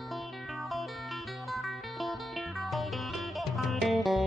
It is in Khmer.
thank you